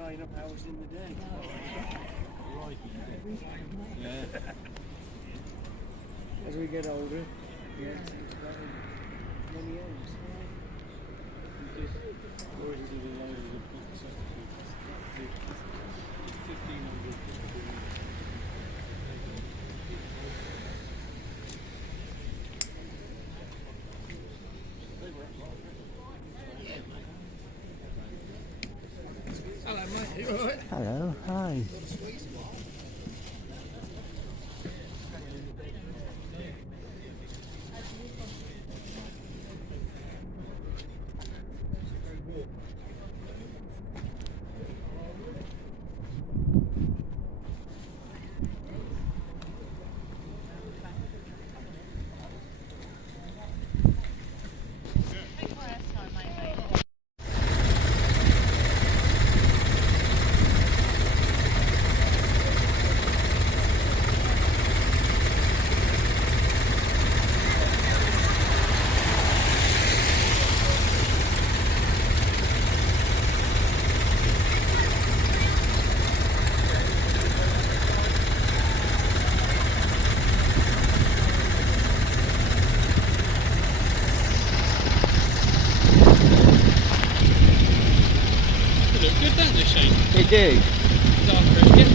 9 hours in the day. Right. Yeah. As we get older, yeah, it's many hours. Whereas to the line of the substitute, 1,500. Hello, mate. You all right? Hello, hi. Good, don't they, Shane? They do. Dark cricket.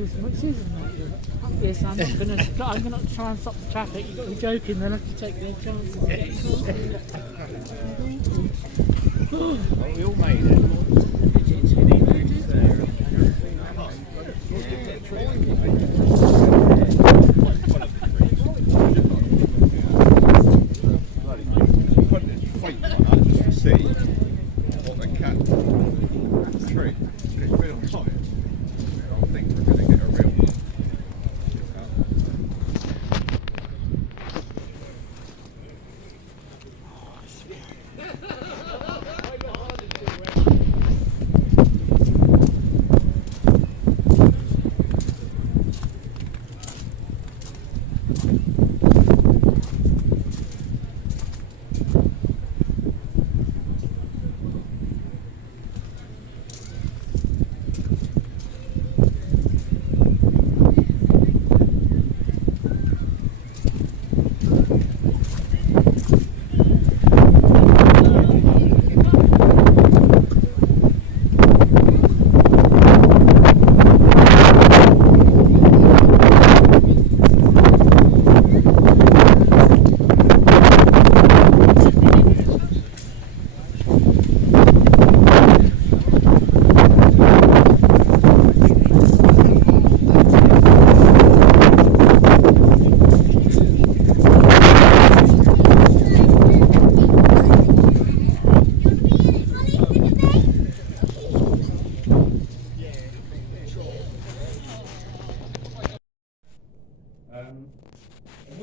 do some exercise and that. Yes, I'm not going to. I'm going to try and stop the traffic. You've got to be joking. They'll have to take their chances. Oh, we all made it.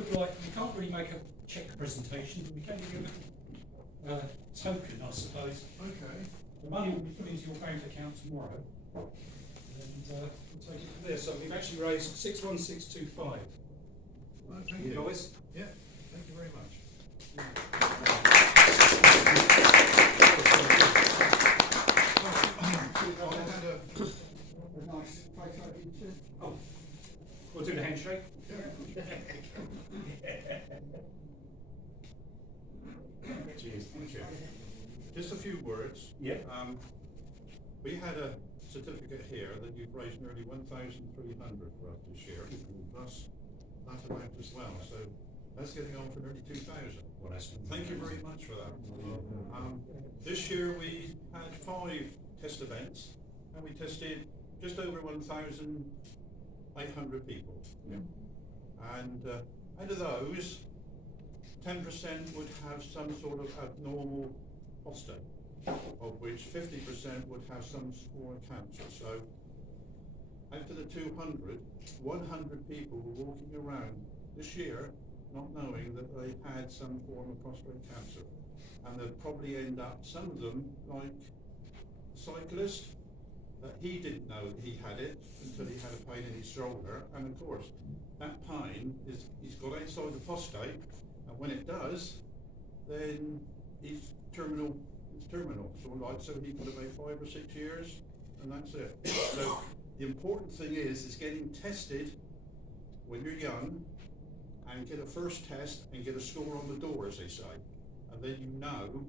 We can't really make a check presentation, but we can give you a token, I suppose. Okay. The money will be put into your bank account tomorrow, and we'll take it from there. So we've actually raised 61625. Well, thank you. Guys? Yeah, thank you very much. Oh, we'll do the handshake. Cheers, thank you. Just a few words. Yeah. We had a certificate here that you've raised nearly 1,300 for us this year, plus that amount as well. So that's getting on for nearly 2,000. Well, that's Thank you very much for that. This year we had 5 test events, and we tested just over 1,800 people. Yeah. And out of those, 10% would have some sort of abnormal prostate, of which 50% would have some form of cancer. So out of the 200, 100 people were walking around this year not knowing that they had some form of prostate cancer. And they'd probably end up, some of them, like a cyclist, that he didn't know that he had it until he had a pain in his shoulder. And of course, that pain he's got outside the prostate, and when it does, then it's terminal, so he's got about 5 or 6 years, and that's it. So the important thing is getting tested when you're young, and get a first test and get a score on the door, as they say, and then you know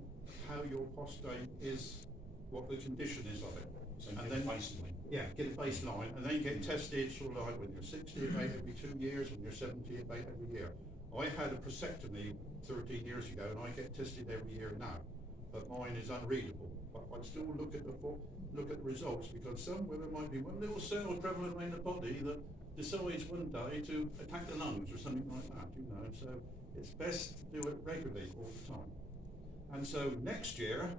how your prostate is, what the condition is of it. So and get then a baseline. Yeah, get a baseline, and then get tested sort of like when you're 60 about every 2 years, when you're 70 about every year. I had a prostatectomy 13 years ago, and I get tested every year now, but mine is unreadable. But I still look at the results, because some women might be one little cell prevalent in the body that decides one day to attack the lungs or something like that, you know. So it's best to do it regularly all the time. And so next year,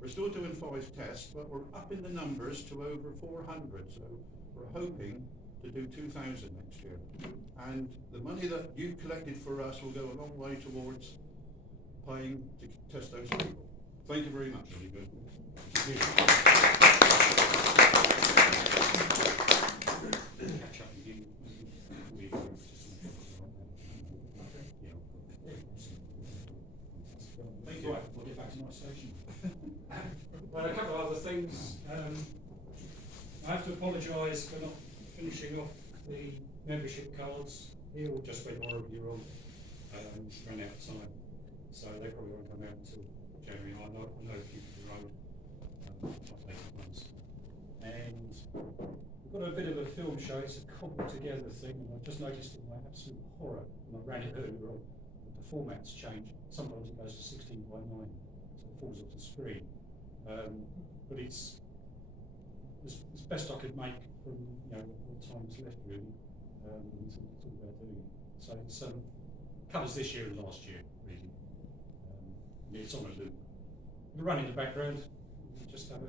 we're still doing 5 tests, but we're up in the numbers to over 400. So we're hoping to do 2,000 next year. And the money that you've collected for us will go a long way towards paying to test those people. Thank you very much. Very good. Catch up with you. Thank you. Right, we'll get back to my station. A couple of other things. I have to apologise for not finishing off the membership cards. They all just went horribly wrong. Ran out of time, so they probably won't come out until January. I know a few for the road. I'll take it once. And we've got a bit of a film show. It's a cobbled together thing, and I've just noticed in my absolute horror when I ran it earlier on that the format's changed. Sometimes it goes to 16:9, so it falls off the screen. But it's as best I could make from what time's left really. We thought about doing it. So it's colours this year and last year really. It's on a loop. We'll run in the background. We'll just have a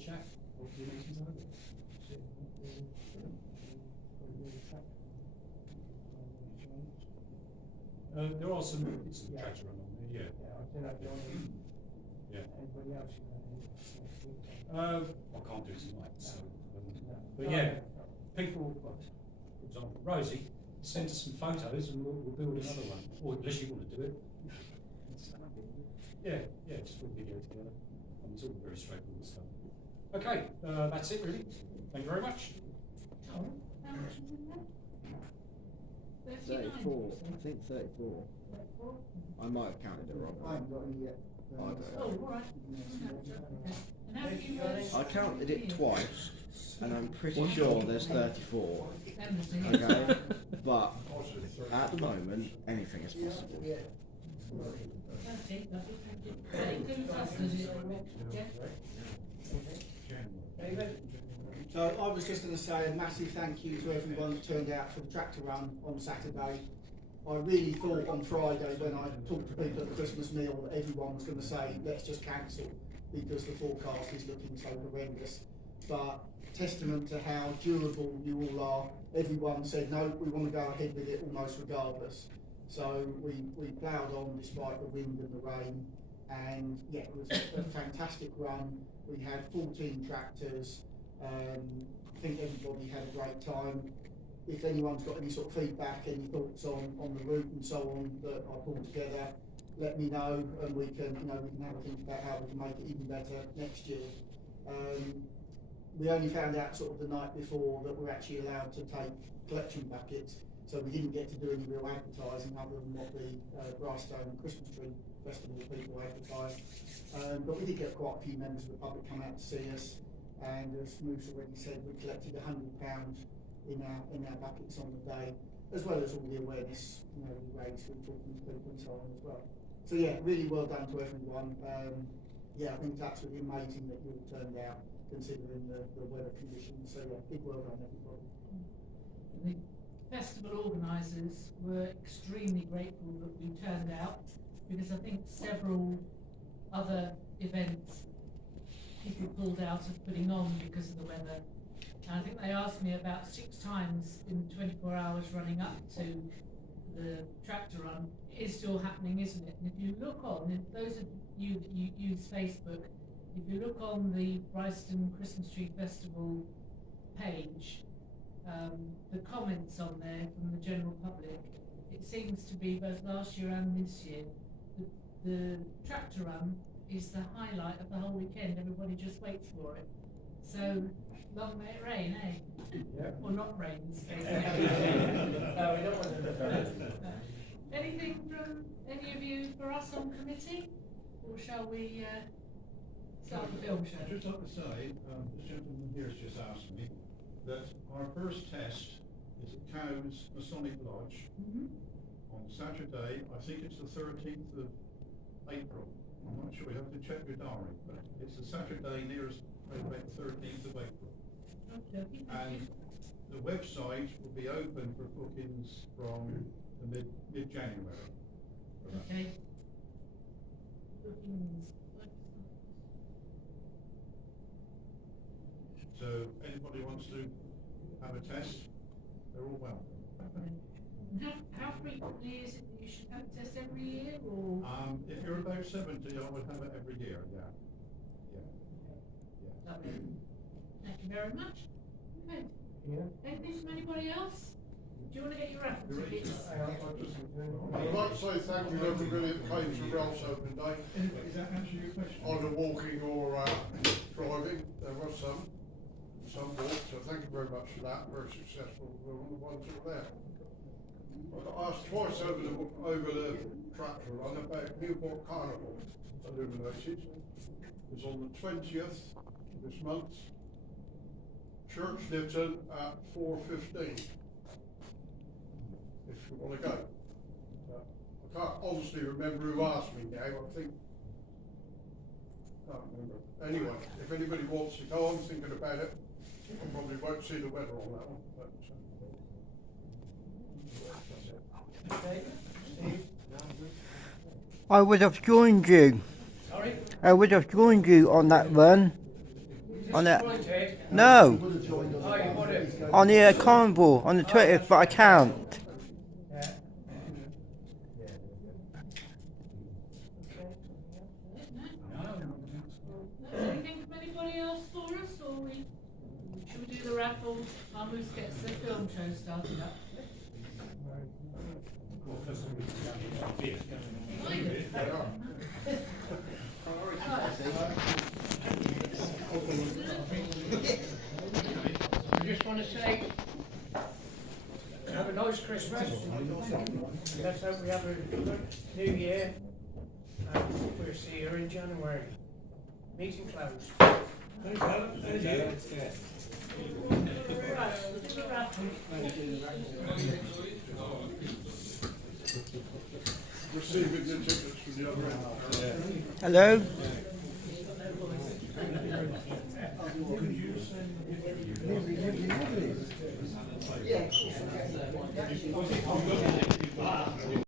chat. Hopefully the meeting's over. There are some bits of the tractor run on there, yeah. I can't do tonight, so. But yeah, people, for example, Rosie, send us some photos and we'll build another one. Or unless you want to do it. Yeah, just put a video together. And it's all very straightforward stuff. Okay, that's it really. Thank you very much. Tom, how much is in there? 34, I think 34. I might have counted it wrong. I haven't got any yet. Oh, all right. And how many I counted it twice, and I'm pretty sure there's 34. Okay. Okay, but at the moment, anything is possible. Okay, lovely, thank you. That includes us, does it? Yeah? So I was just going to say a massive thank you to everyone who turned out for the tractor run on Saturday. I really thought on Friday when I talked to people at the Christmas meal that everyone was going to say, let's just cancel because the forecast is looking so horrendous. But testament to how durable you all are, everyone said, no, we want to go ahead with it almost regardless. So we ploughed on despite the wind and the rain, and yeah, it was a fantastic run. We had 14 tractors. I think everybody had a great time. If anyone's got any sort of feedback, any thoughts on the route and so on that I pulled together, let me know, and we can have a think about how we can make it even better next year. We only found out sort of the night before that we're actually allowed to take collection buckets, so we didn't get to do any real advertising other than what the Brightstone Christmas Tree Festival people advertised. But we did get quite a few members of the public come out to see us, and as Moose already said, we collected £100 in our buckets on the day, as well as all the awareness we raised through talking to people and so on as well. So yeah, really well done to everyone. Yeah, I think it's absolutely amazing that you all turned out, considering the weather conditions. So yeah, big well done everybody. The festival organisers were extremely grateful that we turned out, because I think several other events people pulled out of putting on because of the weather. And I think they asked me about 6 times in 24 hours running up to the tractor run. It is still happening, isn't it? And if you look on, if those of you that use Facebook, if you look on the Brightstone Christmas Tree Festival page, the comments on there from the general public, it seems to be both last year and this year, the tractor run is the highlight of the whole weekend. Everybody just waits for it. So long may it rain, eh? Yeah. Or not rain in this case. No, we don't want to. Anything from any of you for us on committee? Or shall we start the film show? I'd just like to say, this gentleman here has just asked me that our first test is at Cowes Masonic Lodge on Saturday. I think it's the 13th of April. I'm not sure, you have to check your diary, but it's the Saturday nearest about the 13th of April. Okay, And the website will be open for bookings from the mid-January. okay. Bookings. So anybody wants to have a test, they're all welcome. How frequently is it that you should have a test every year, or? If you're about 70, I would have it every year, yeah. Lovely. Thank you very much. Okay. Anything from anybody else? Do you want to get your raffle tickets? I'd like to say thank you to everybody that came to Ralph's open day, Is that answering your question? either walking or driving. There was some walk, so thank you very much for that. Very successful for all the ones that were there. I asked twice over the tractor run about Newport Carnival illuminated. It was on the 20th of this month, Church Lipton at 4:15. If you want to go. I can't honestly remember who asked me now. I think. Can't remember. Anyway, if anybody wants to go, I'm thinking about it. I probably won't see the weather on that one. But, Okay, Steve? I would have joined you. Sorry? I would have joined you on that run. On that. Disappointed? No, Oh, you would have? on the carnival on the 20th, but I can't. Yeah. Anything from anybody else for us, or should we do the raffle? Moose gets the film show started up. I just want to say, have a nice Christmas. Let's hope we have a good New Year. And we'll see you in January. Meeting closed. receiving the tickets from the other end. Hello? Yeah.